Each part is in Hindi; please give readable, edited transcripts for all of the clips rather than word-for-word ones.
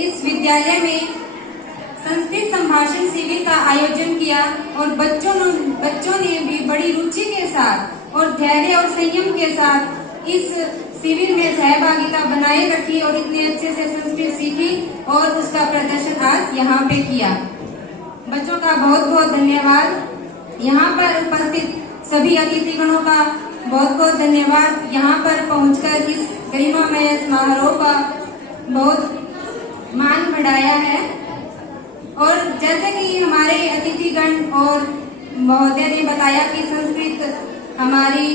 इस विद्यालय में संस्कृत संभाषण शिविर का आयोजन किया और बच्चों ने भी बड़ी रुचि के साथ और धैर्य और संयम के साथ इस शिविर में सहभागिता बनाए रखी और इतने अच्छे से संस्कृत सीखी और उसका प्रदर्शन आज यहाँ पे किया। बच्चों का बहुत बहुत धन्यवाद। यहाँ पर उपस्थित सभी अतिथिगणों का बहुत बहुत धन्यवाद। यहाँ पर पहुंचकर इस गरिमामय समारोह का बहुत मान बढ़ाया है। और जैसे कि हमारे अतिथिगण और महोदय ने बताया कि संस्कृत हमारी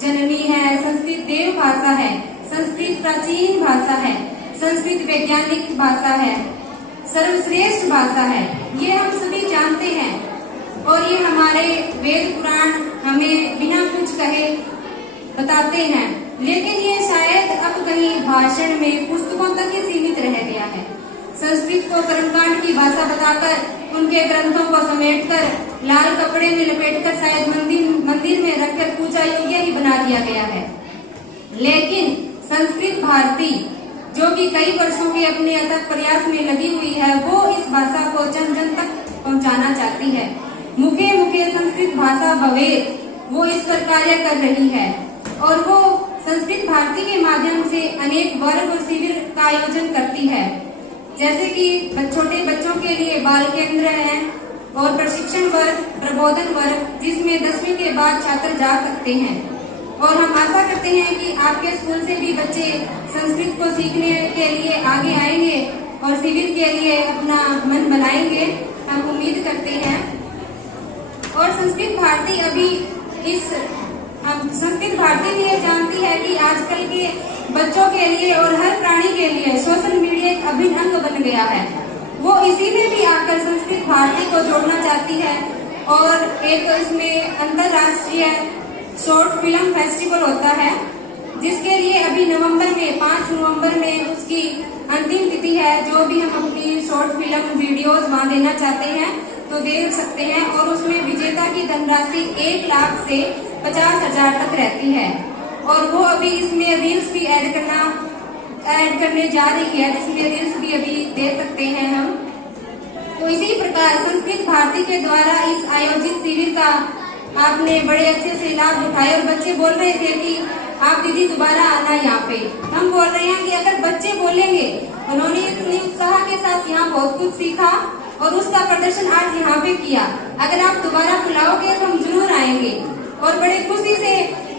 जननी है, संस्कृत देव भाषा है, संस्कृत प्राचीन भाषा है, संस्कृत वैज्ञानिक भाषा है, सर्वश्रेष्ठ भाषा है, ये हम सभी जानते हैं। और ये हमारे वेद पुराण हमें बिना कुछ कहे बताते हैं। लेकिन ये शायद अब कहीं भाषण में पुस्तकों तक ही सीमित रह गया है। संस्कृत को कर्मकांड की भाषा बताकर उनके ग्रंथों को समेटकर लाल कपड़े में लपेटकर शायद मंदिर में रखकर पूजा योग्य ही बना दिया गया है। लेकिन संस्कृत भारती जो कि कई वर्षों के अपने अथक प्रयास में लगी हुई है, वो इस भाषा को जन जन तक पहुंचाना चाहती है। मुखे मुखे संस्कृत भाषा भवेत, वो इस पर कार्य कर रही है। और वो संस्कृत भारती के माध्यम से अनेक वर्ग और शिविर का आयोजन करती है, जैसे कि छोटे बच्चों के लिए बाल केंद्र है और प्रशिक्षण वर्ग, प्रबोधन वर्ग, जिसमें 10वीं के बाद छात्र जा सकते हैं। और हम आशा करते हैं कि आपके स्कूल से भी बच्चे संस्कृत को सीखने के लिए आगे आएंगे और शिविर के लिए अपना मन बनाएंगे, हम उम्मीद करते हैं। और संस्कृत भारती अभी संस्कृत भारती भी ये जानती है कि आजकल के बच्चों के लिए और हर प्राणी के लिए सोशल मीडिया एक अभिन्न अंग बन गया है। वो इसी में भी आकर संस्कृत भारती को जोड़ना चाहती है। और एक इसमें अंतरराष्ट्रीय शॉर्ट फिल्म फेस्टिवल होता है, जिसके लिए अभी 5 नवंबर में उसकी अंतिम तिथि है। जो भी हम अपनी शॉर्ट फिल्म वीडियोस वहाँ देना चाहते हैं तो दे सकते हैं। और उसमें विजेता की धनराशि 1 लाख से 50,000 तक रहती है। और वो अभी इसमें रील्स भी ऐड करने जा रही है, जिसमें रील्स भी अभी दे सकते हैं हम। तो इसी प्रकार संस्कृत भारती के द्वारा इस आयोजित शिविर का आपने बड़े अच्छे से लाभ उठाए। और बच्चे बोल रहे थे कि आप दीदी दोबारा आना यहाँ पे। हम बोल रहे हैं कि अगर बच्चे बोलेंगे, उन्होंने इतने उत्साह के साथ यहाँ बहुत कुछ सीखा और उसका प्रदर्शन आज यहाँ पे किया, अगर आप दोबारा बुलाओगे तो हम जरूर आएंगे। और बड़े खुशी से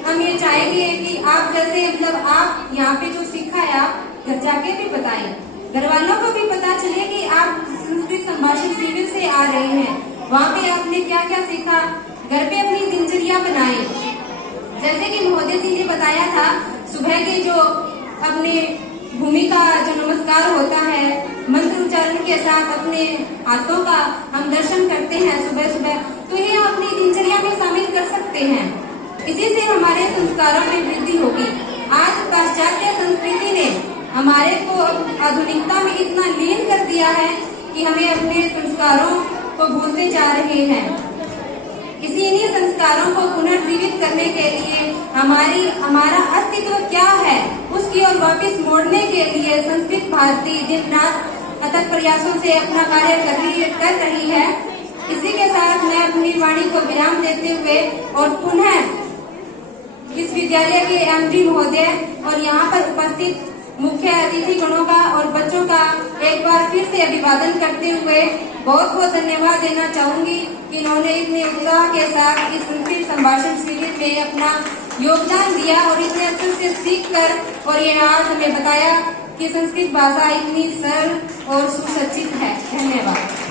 हम ये चाहेंगे कि आप जैसे आप यहाँ पे जो सीखा है आप घर जाके भी बताएं, घर वालों को भी पता चले कि आप संस्कृत संभाषण शिविर से आ रहे हैं। वहाँ पे आपने क्या क्या सीखा, घर पे अपनी दिनचर्या बनाएं। जैसे कि महोदय जी ने बताया था, सुबह के जो अपने भूमि का जो नमस्कार होता है, मंत्र उच्चारण के साथ अपने हाथों का हम दर्शन करते हैं सुबह सुबह, तो ये अपनी दिनचर्या में शामिल कर सकते हैं। इसी से हमारे संस्कारों में वृद्धि होगी। आज पाश्चात्य संस्कृति ने हमारे को आधुनिकता में इतना लीन कर दिया है कि हमें अपने संस्कारों को भूलते जा रहे हैं। इन्हीं संस्कारों को पुनर्जीवित करने के लिए हमारा अस्तित्व क्या है, उसकी ओर वापस मोड़ने के लिए संस्कृत भारती दिन रात अथक प्रयासों से अपना कार्य कर रही है। इसी के साथ मैं अपनी वाणी को विराम देते हुए और पुनः इस विद्यालय के एमडी महोदय और यहाँ पर उपस्थित मुख्य अतिथि गणों का और बच्चों का एक बार फिर से अभिवादन करते हुए बहुत बहुत धन्यवाद देना चाहूंगी कि इन्होंने इतने उत्साह के साथ इस संस्कृत संभाषण शिविर में अपना योगदान दिया और इतने अच्छे से सीख कर और ये आज हमें बताया कि संस्कृत भाषा इतनी सरल और सुसज्जित है। धन्यवाद।